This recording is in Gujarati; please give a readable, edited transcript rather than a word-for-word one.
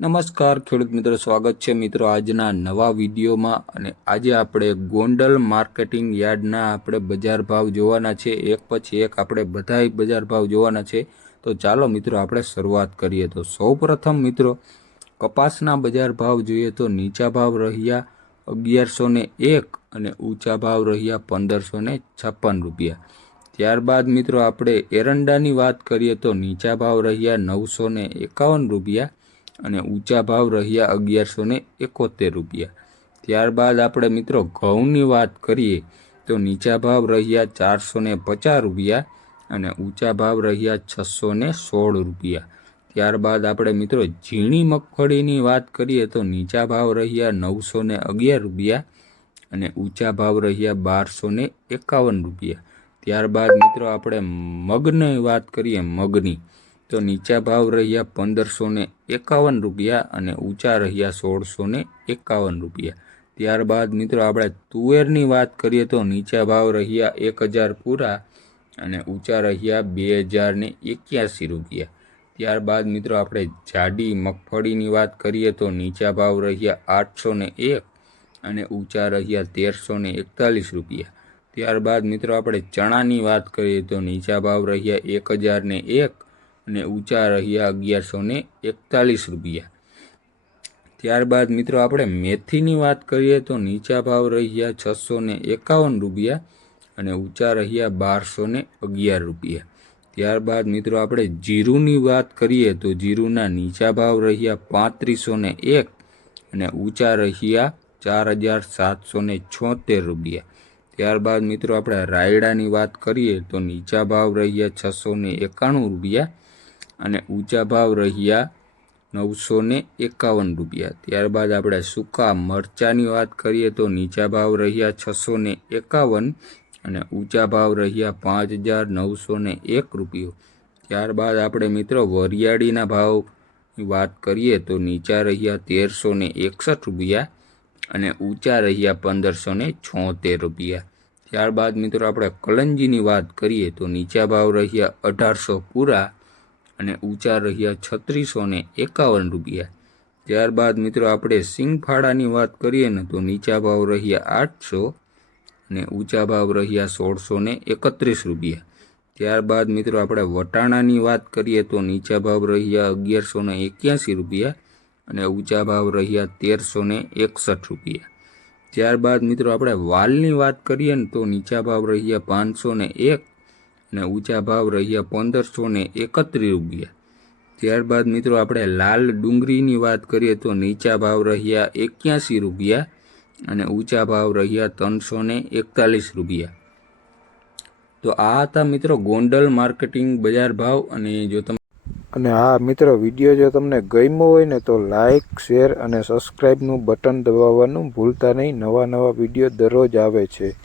નમસ્કાર ખેડૂત મિત્રો, સ્વાગત છે મિત્રો આજના નવા વિડીયોમાં। અને આજે આપણે ગોંડલ માર્કેટિંગ યાર્ડના આપણે બજાર ભાવ જોવાના છે। એક પછી એક આપણે બધાય બજાર ભાવ જોવાના છે। તો ચાલો મિત્રો આપણે શરૂઆત કરીએ। તો સૌપ્રથમ મિત્રો કપાસના બજાર ભાવ જોઈએ તો નીચા ભાવ રહ્યા 1101 અને ઊંચા ભાવ રહ્યા 1556 રૂપિયા। ત્યારબાદ મિત્રો આપણે એરંડાની વાત કરીએ તો નીચા ભાવ રહ્યા 951 રૂપિયા અને ઊંચા ભાવ રહ્યા 1171 રૂપિયા। ત્યારબાદ આપણે મિત્રો ઘઉંની વાત કરીએ તો નીચા ભાવ રહ્યા 450 રૂપિયા અને ઊંચા ભાવ રહ્યા 616 રૂપિયા। ત્યારબાદ આપણે મિત્રો ઝીણી મગફળીની વાત કરીએ તો નીચા ભાવ રહ્યા 911 રૂપિયા અને ઊંચા ભાવ રહ્યા 1251 રૂપિયા। ત્યારબાદ મિત્રો આપણે મગની વાત કરીએ મગની તો નીચા ભાવ રહ્યા 1551 રૂપિયા અને ઊંચા રહ્યા 1651 રૂપિયા। ત્યારબાદ મિત્રો આપણે તુવેરની વાત કરીએ તો નીચા ભાવ રહ્યા 1000 પૂરા અને ઊંચા રહ્યા 2081 રૂપિયા। ત્યારબાદ મિત્રો આપણે જાડી મગફળીની વાત કરીએ તો નીચા ભાવ રહ્યા 801 અને ઊંચા રહ્યા 1341 રૂપિયા। ત્યારબાદ મિત્રો આપણે ચણાની વાત કરીએ તો નીચા ભાવ રહ્યા 1001 અને ઊંચા રહ્યા 1141 રૂપિયા। ત્યારબાદ મિત્રો આપણે મેથીની વાત કરીએ તો નીચા ભાવ રહ્યા 651 રૂપિયા અને ઊંચા રહ્યા 1211 રૂપિયા। ત્યારબાદ મિત્રો આપણે જીરુની વાત કરીએ તો જીરુના નીચા ભાવ રહ્યા 3501 અને ઊંચા રહ્યા 4776 રૂપિયા। ત્યારબાદ મિત્રો આપણે રાયડાની વાત કરીએ તો નીચા ભાવ રહ્યા 691 રૂપિયા અને ઊંચા ભાવ રહ્યા 951 રૂપિયા। ત્યારબાદ આપણે સૂકા મરચાની વાત કરીએ તો નીચા ભાવ રહ્યા 651 અને ઊંચા ભાવ રહ્યા 5901 રૂપિયો। ત્યારબાદ આપણે મિત્રો વરિયાળીના ભાવની વાત કરીએ તો નીચા રહ્યા 1361 રૂપિયા અને ઊંચા રહ્યા 1576 રૂપિયા। ત્યારબાદ મિત્રો આપણે કલંજીની વાત કરીએ તો નીચા ભાવ રહ્યા 1800 પૂરા અને ઊંચા રહ્યા 3651 રૂપિયા। ત્યારબાદ મિત્રો આપણે સિંગફાળાની વાત કરીએ ને તો નીચા ભાવ રહ્યા 800 અને ઊંચા ભાવ રહ્યા 1631 રૂપિયા। ત્યારબાદ મિત્રો આપણે વટાણાની વાત કરીએ તો નીચા ભાવ રહ્યા 1181 રૂપિયા અને ઊંચા ભાવ રહ્યા 1361 રૂપિયા। ત્યારબાદ મિત્રો આપણે વાલની વાત કરીએ ને તો નીચા ભાવ રહ્યા 501 અને ઊંચા ભાવ રહ્યા 1531 રૂપિયા। ત્યારબાદ મિત્રો આપણે લાલ ડુંગળીની વાત કરીએ તો નીચા ભાવ રહ્યા 81 રૂપિયા અને ઊંચા ભાવ રહ્યા 341 રૂપિયા। તો આ હતા મિત્રો ગોંડલ માર્કેટિંગ બજાર ભાવ। અને હા મિત્રો, વિડીયો જો તમને ગમ્યો હોય ને તો લાઇક, શેર અને સબસ્ક્રાઈબનું બટન દબાવવાનું ભૂલતા નહીં। નવા વિડીયો દરરોજ આવે છે।